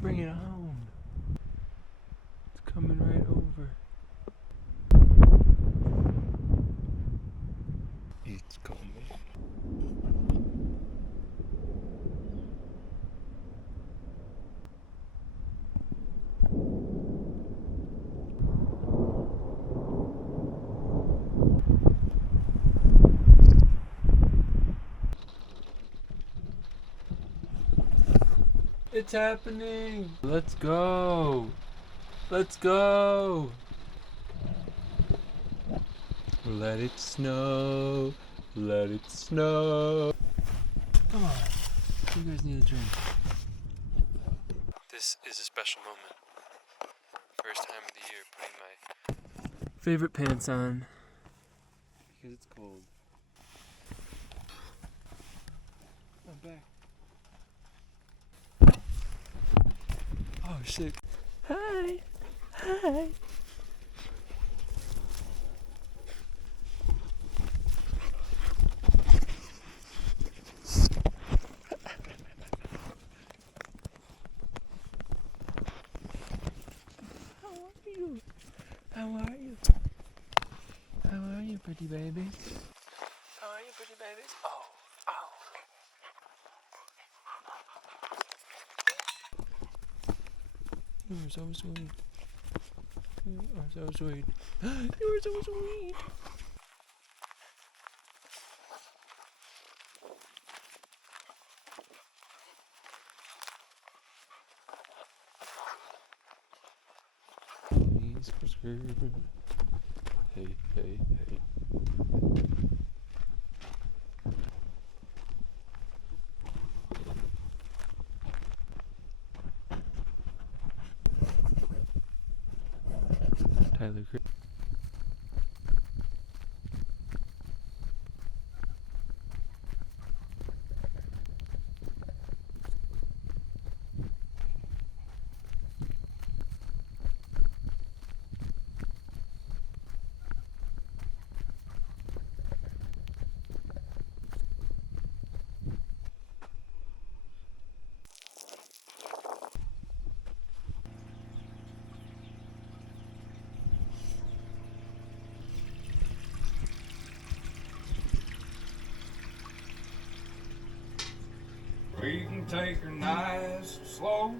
Bring it home. It's coming right over. It's coming. It's happening! Let's go! Let's go! Let it snow! Let it snow! Come on, you guys need a drink. This is a special moment. First time of the year putting my favorite pants on. Because it's cold. I'm back. Oh shit. Hi! Hi! How are you? How are you, pretty babies? How are you, pretty babies? Oh, oh. You are so sweet. You are so sweet. You are so sweet. Hey, hey, hey. Tyler Creek. We can take her nice and slow.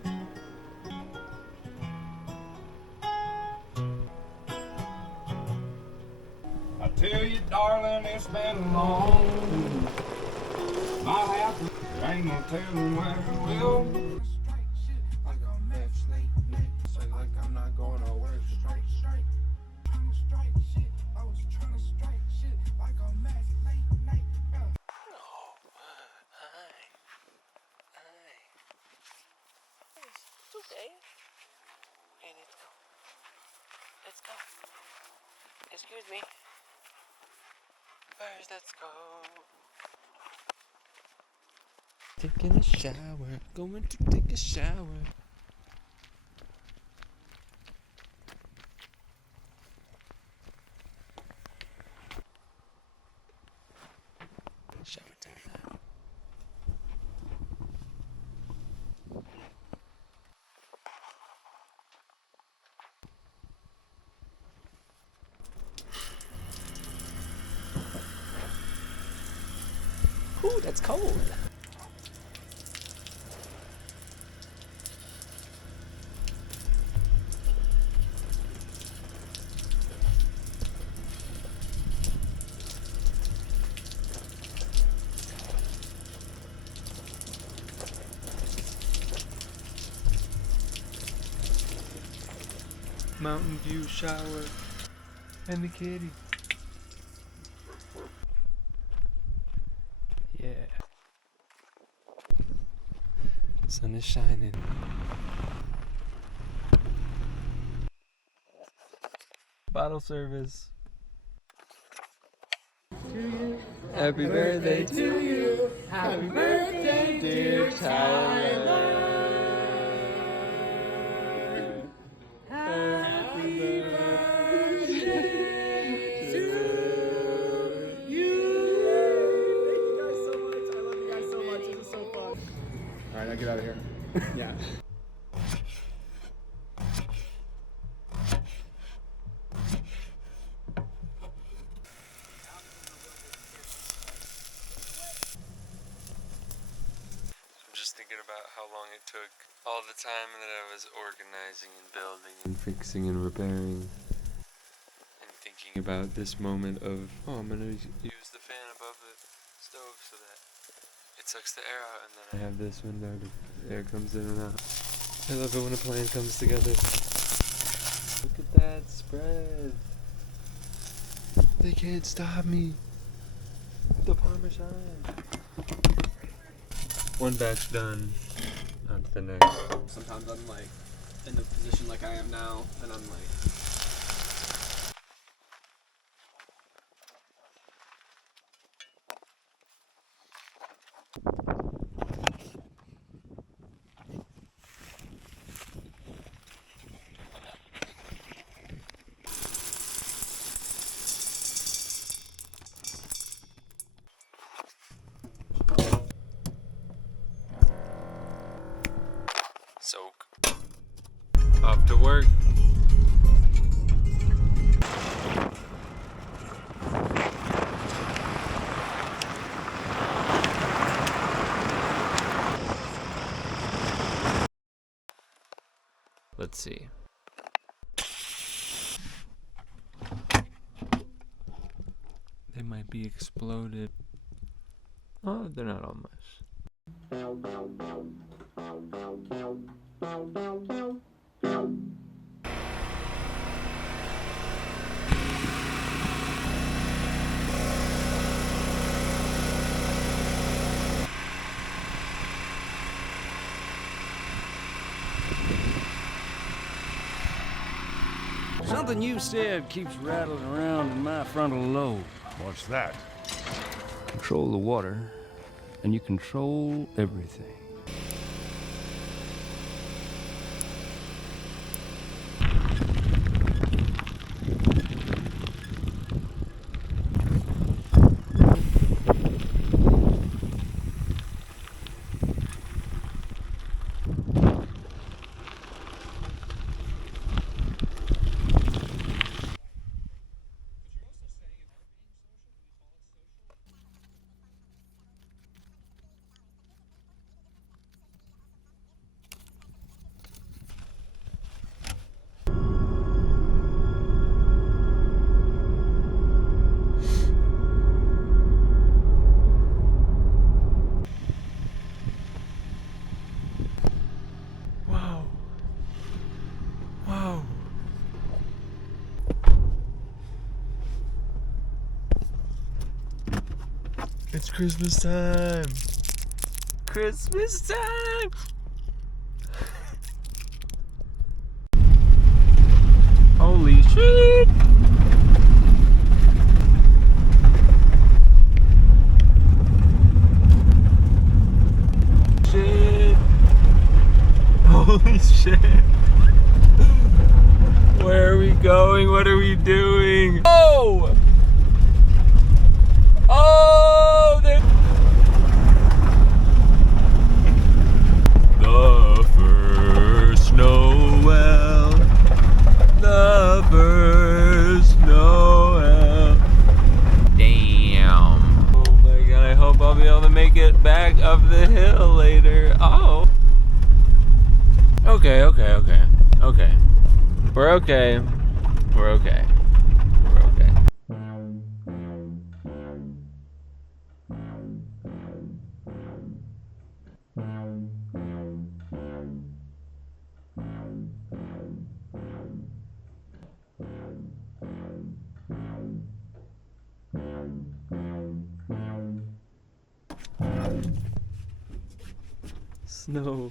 I tell you, darling, it's been long. Might have to, there ain't no telling where we'll. Like I'm match late, say like I'm not going to work. Strike, trying to strike shit. I was trying to strike shit like I'm match late night. It's okay. Hey, let's go. Let's go. Excuse me. First, let's go. Taking a shower. Going to take a shower. Shower time. Ooh, that's cold. Mountain View shower and the kitty. Yeah. Sun is shining. Bottle service. Happy birthday to you. Happy birthday, dear Tyler. Happy birthday to you. Thank you guys so much. I love you guys so much. This is so fun. Alright, now get out of here. Yeah. thinking about how long it took, all the time that I was organizing and building and fixing and repairing, and thinking about this moment of, oh, I'm gonna use the fan above the stove so that it sucks the air out, and then I have this window, the air comes in and out. I love it when a plan comes together. Look at that spread. They can't stop me. The Parmesan. One batch done. On to the next. Sometimes I'm like in the position like I am now, and I'm like, Soak. Off to work. Let's see. They might be exploded. Oh, they're not all mush. Something you said keeps rattling around in my frontal lobe. What's that? Control the water, and you control everything. Wow. Wow. It's Christmas time. Christmas time. Holy shit. Shit. Holy shit. Where are we going? What are we doing? Oh! Oh! The first Noel. The first Noel. Damn. Oh my god, I hope I'll be able to make it back up the hill later. Oh. Okay. Okay. We're okay. We're okay. We're okay. Snow.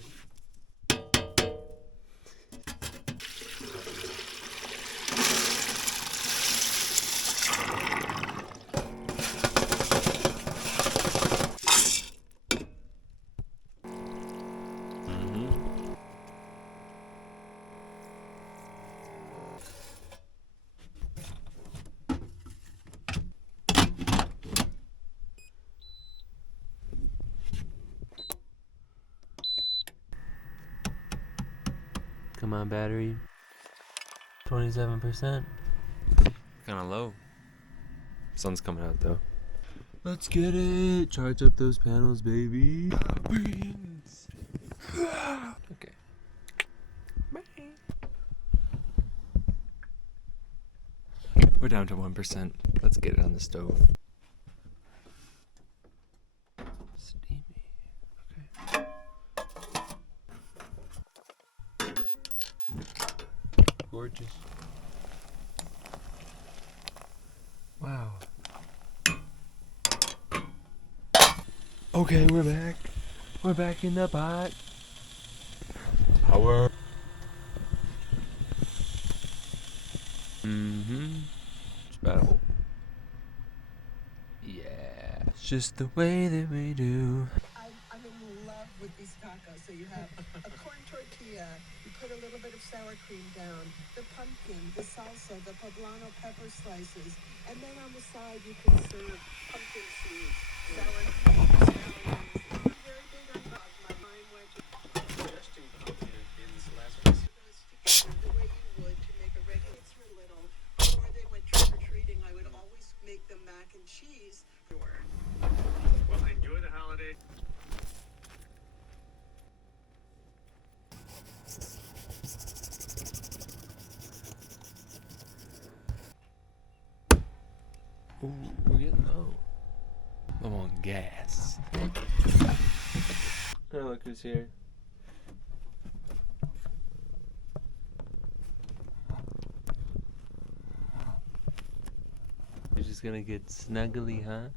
Come on, battery. 27%. Kinda low. Sun's coming out though. Let's get it! Charge up those panels, baby. Beans! We're down to 1%. Let's get it on the stove. Steamy. Okay. Gorgeous. Wow. Okay, we're back. We're back in the pot. Power. Battle. Yeah. It's just the way that we do. I'm in love with these tacos. So you have a corn tortilla, you put a little bit of sour cream down, the pumpkin, the salsa, the poblano pepper slices, and then on the side you can serve pumpkin seeds, sour cream, scallions. I'm very big on dogs. My mind went to Suggesting pumpkin in this last one. stick it the way you would to make a regular. Kids were little. Before they went trick or treating, I would always make them mac and cheese. Well, enjoy the holiday. Ooh, we're getting low. I'm on gas. Oh, look who's here. You're just gonna get snuggly, huh?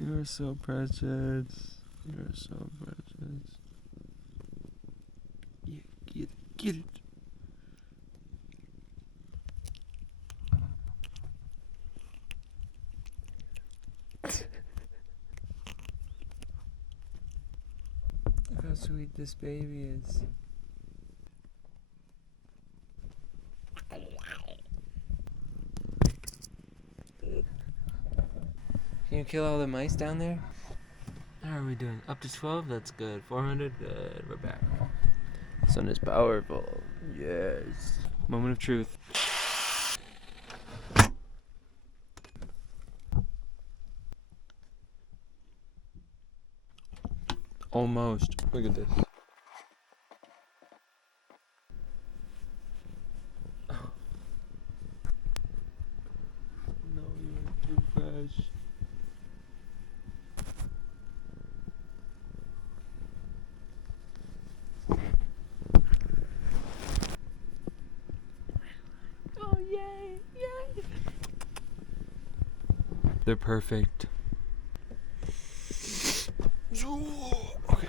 You're so precious. You're so precious. Yeah, get it. Look how sweet this baby is. Can you kill all the mice down there? How are we doing? Up to 12? That's good. 400? Good. We're back. The sun is powerful. Yes. Moment of truth. Almost. Look at this. No, you're too fresh. Oh, yay! Yay! They're perfect. Okay.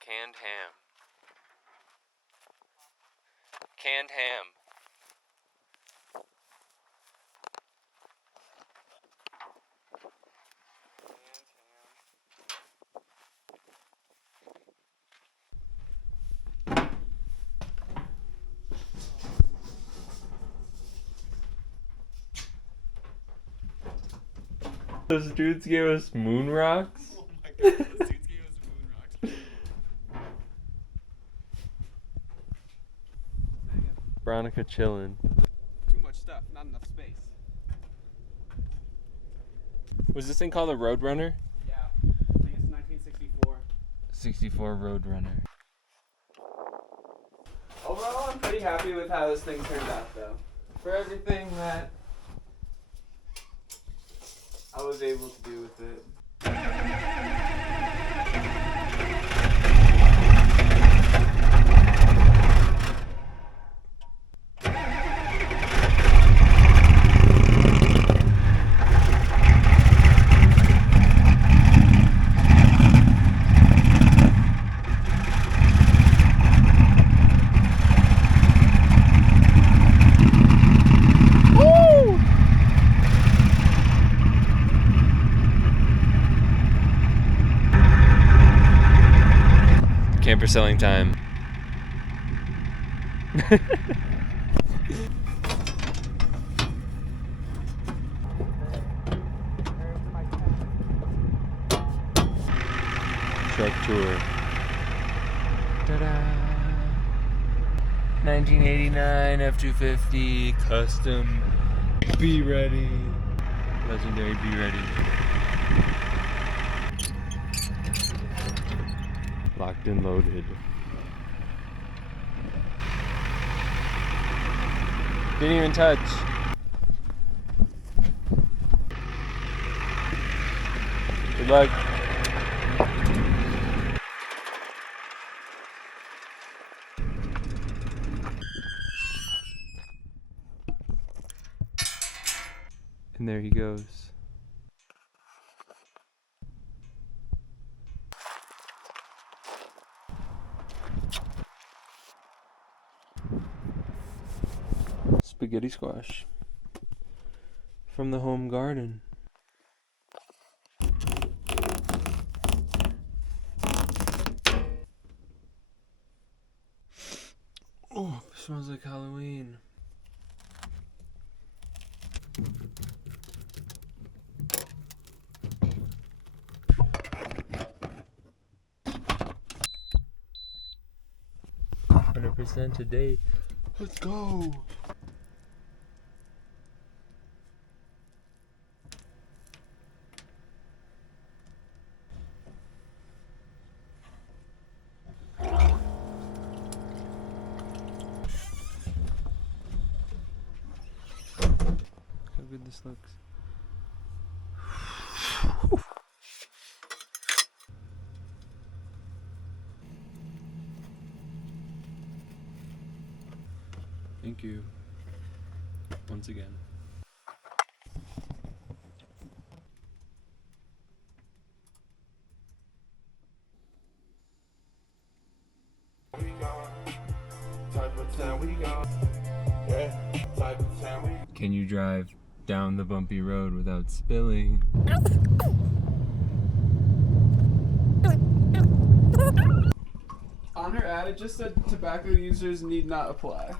Canned ham. Canned ham. Those dudes gave us moon rocks. Oh my god, those dudes gave us moon rocks. Veronica chillin'. Too much stuff, not enough space. Was this thing called a Roadrunner? Yeah, I think it's 1964. 64 Roadrunner. Overall, I'm pretty happy with how this thing turned out, though. For everything that I was able to do with it. paper selling time. Truck tour. Ta-da! 1989 F-250 custom. Be ready. Legendary Be Ready. Locked and loaded. Didn't even touch. Good luck. And there he goes. Spaghetti squash from the home garden. Oh, smells like Halloween. % today. Let's go. How good this looks. Thank you. Once again. Can you drive down the bumpy road without spilling? On her ad, it just said tobacco users need not apply.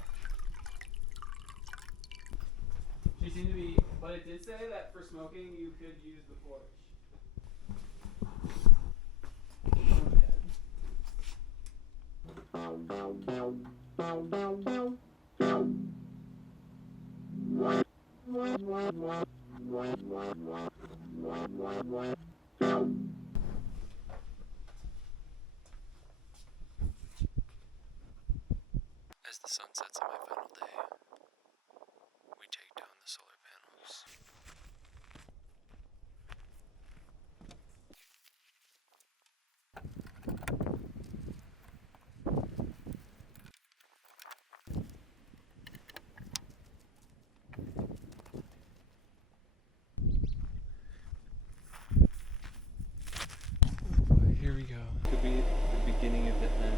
She seemed to be, but it did say that for smoking you could use the porch. As the sun sets on my final day, we take down the solar panels. Oh boy, here we go. Could be the beginning of the end.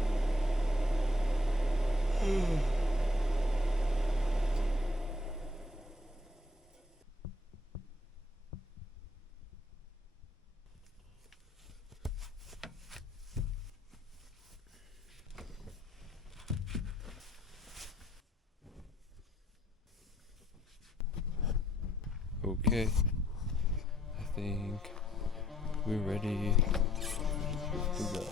Okay, I think we're ready to go.